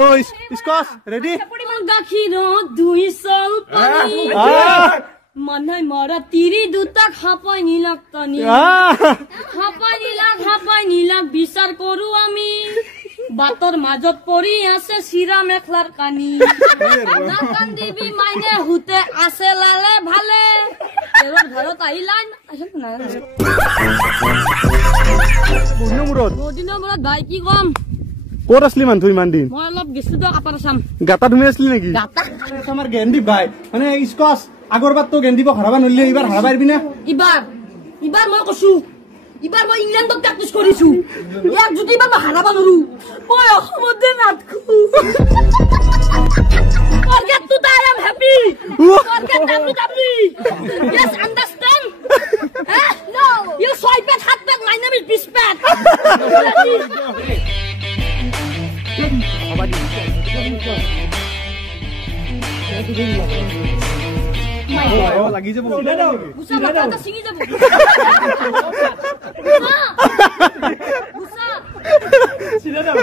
Oh, iskos, ready? গাখীৰত দুই চল পানী মানাই মৰা তিৰি দুটা খাপাই নিলাক টানি খাপাই নিলাক বিচাৰ কৰো আমি বাটৰ মাজত পৰি আছে চিৰা মেখলাৰ কানি নাকান দিবি মাইনে হুতে আছে লালে ভালে তেওঁৰ ঘৰত আহিলান বহুদিনৰ মূৰত ভাই কি কম ক'ত আছিলি মানুহ ইমান দিন মই অলপ গেছিলো তো কাপাৰ চাম গাটা ধুমি আছিলি নেকি গাটা আমাৰ গেন্দি ভাই মানে ইস্কস আগৰবাৰ তো গেন্দিব হাৰাবা নলিয়ে এইবাৰ হাৰাবা পাৰবি না ইবাৰ মই কৈছো ইবাৰ মই ইংলেণ্ডত প্ৰেক্টিছ কৰিছো ইয়াক যদি ইবাৰ মই হাৰাবা নৰো মই অসমতে নাথকো forget to die I'm happy forget WWE yes understand no you swipe at hat back my name is Bispat লাগি যাব গুছা মাথা ছিঙি যাব গুছা চিনা যাব